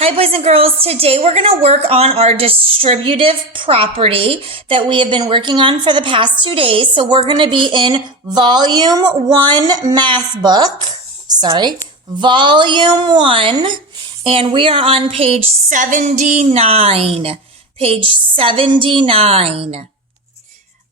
Hi boys and girls, today we're going to work on our distributive property that we have been working on for the past 2 days. So we're going to be in volume 1 math book, volume 1, and we are on page 79,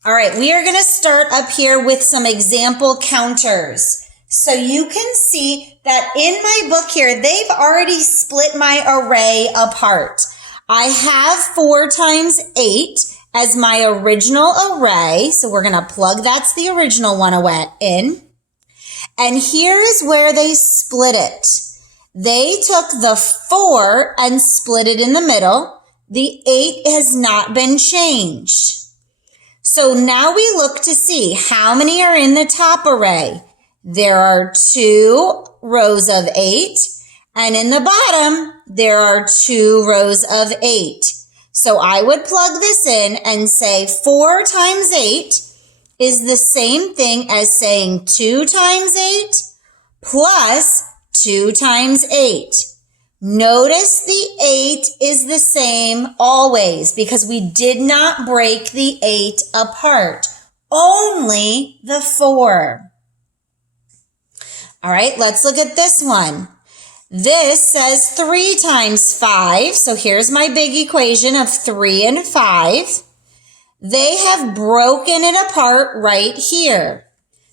All right, we are going to start up here with some example counters. So you can see that in my book here, they've already split my array apart. I have 4 times 8 as my original array. So we're going to plug that's the original one away in. And here is where they split it. They took the 4 and split it in the middle. The 8 has not been changed. So now we look to see how many are in the top array. There are 2 rows of 8, and in the bottom, there are 2 rows of 8. So I would plug this in and say 4 times 8 is the same thing as saying 2 times 8 plus 2 times 8. Notice the 8 is the same always because we did not break the 8 apart, only the 4. All right, let's look at this one. This says 3 times 5. So here's my big equation of 3 and 5. They have broken it apart right here.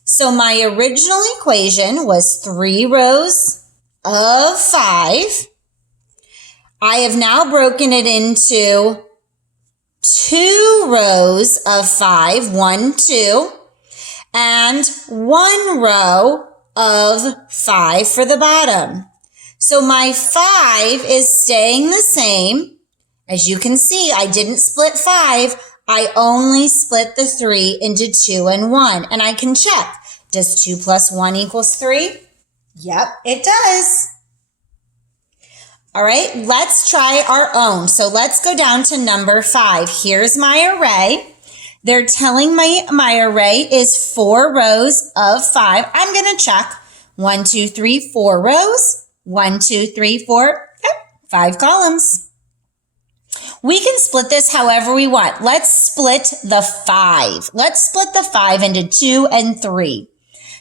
So my original equation was 3 rows of 5. I have now broken it into 2 rows of 5, 1, 2, and 1 row of 5 for the bottom. So my 5 is staying the same. As you can see, I didn't split 5. I only split the 3 into 2 and 1. And I can check. Does 2 plus 1 equals 3? Yep, it does. All right, let's try our own. So let's go down to number 5. Here's my array. They're telling me my array is 4 rows of 5. I'm going to check. 1, 2, 3, 4 rows. 1, 2, 3, 4, 5 columns. We can split this however we want. Let's split the 5. Let's split the 5 into 2 and 3.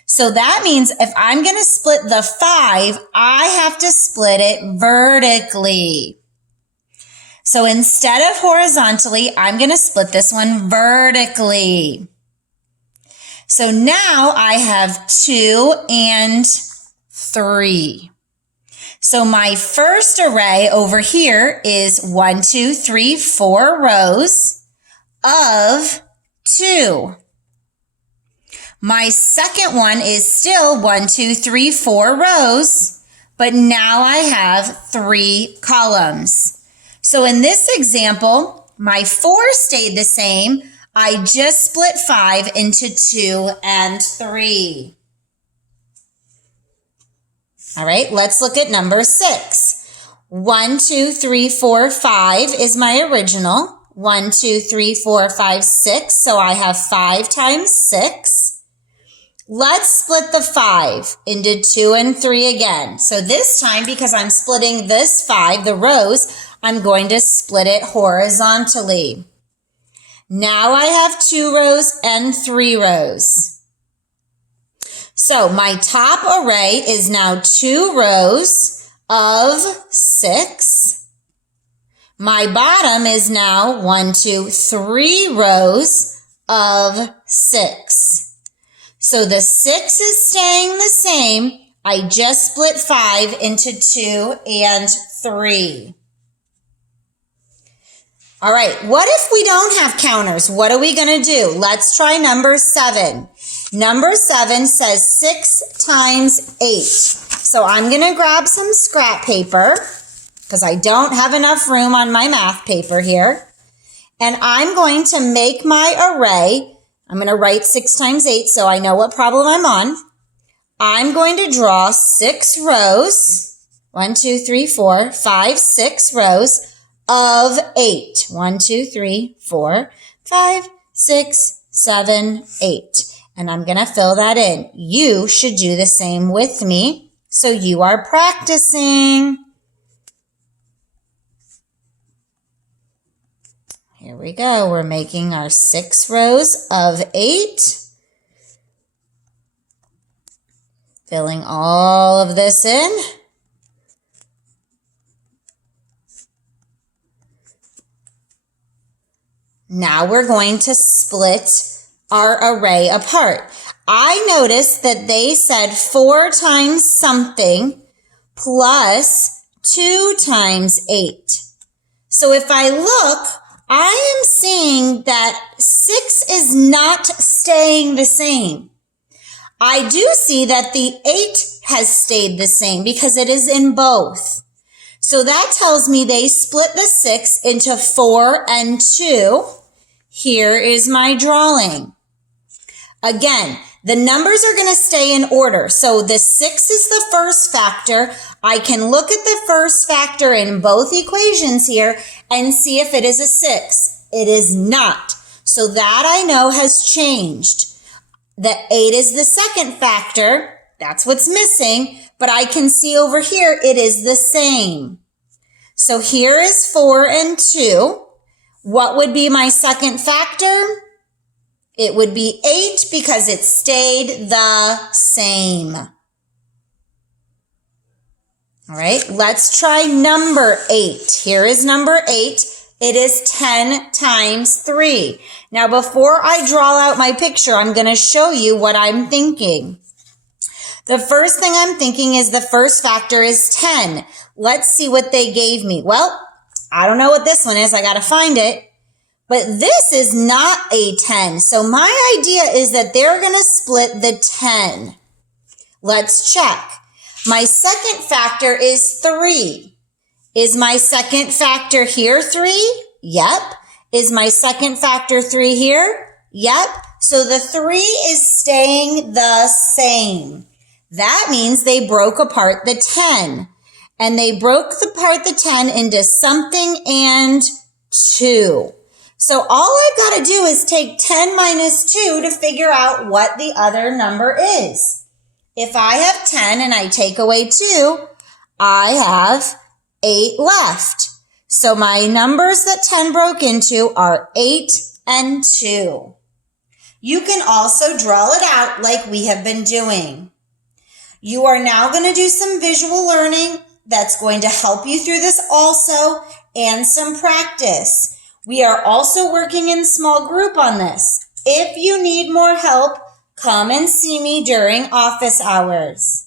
So that means if I'm going to split the 5, I have to split it vertically. So instead of horizontally, I'm going to split this one vertically. So now I have 2 and 3. So my first array over here is 1, 2, 3, 4 rows of 2. My second one is still 1, 2, 3, 4 rows, but now I have 3 columns. So in this example, my 4 stayed the same. I just split 5 into 2 and 3. All right, let's look at number 6. 1, 2, 3, 4, 5 is my original. 1, 2, 3, 4, 5, 6. So I have 5 times 6. Let's split the 5 into 2 and 3 again. So this time, because I'm splitting this 5, the rows, I'm going to split it horizontally. Now I have 2 rows and 3 rows. So my top array is now 2 rows of 6. My bottom is now 1, 2, 3 rows of 6. So the 6 is staying the same. I just split 5 into 2 and 3. All right, what if we don't have counters? What are we going to do? Let's try number 7. Number 7 says 6 times 8. So I'm going to grab some scrap paper because I don't have enough room on my math paper here. And I'm going to make my array. I'm going to write 6 times 8 so I know what problem I'm on. I'm going to draw 6 rows. 1, 2, 3, 4, 5, 6 rows of 8. 1, 2, 3, 4, 5, 6, 7, 8. And I'm going to fill that in. You should do the same with me so you are practicing. we go. We're making our 6 rows of 8. Filling all of this in. Now we're going to split our array apart. I noticed that they said 4 times something plus 2 times 8. So if I look, I am seeing that 6 is not staying the same. I do see that the 8 has stayed the same because it is in both. So that tells me they split the 6 into 4 and 2. Here is my drawing. Again, the numbers are going to stay in order. So the 6 is the first factor. I can look at the first factor in both equations here and see if it is a 6. It is not. So that I know has changed. The 8 is the second factor. That's what's missing. But I can see over here it is the same. So here is 4 and 2. What would be my second factor? It would be 8 because it stayed the same. All right, let's try number 8. Here is number 8. It is 10 times 3. Now, before I draw out my picture, I'm going to show you what I'm thinking. The first thing I'm thinking is the first factor is 10. Let's see what they gave me. Well, I don't know what this one is. I got to find it. But this is not a 10. So my idea is that they're going to split the 10. Let's check. My second factor is 3. Is my second factor here 3? Yep. Is my second factor 3 here? Yep. So the 3 is staying the same. That means they broke apart the 10. And they broke apart the 10 into something and 2. So all I've got to do is take 10 minus 2 to figure out what the other number is. If I have 10 and I take away 2, I have 8 left. So my numbers that 10 broke into are 8 and 2. You can also draw it out like we have been doing. You are now going to do some visual learning that's going to help you through this also, and some practice. We are also working in small group on this. If you need more help, come and see me during office hours.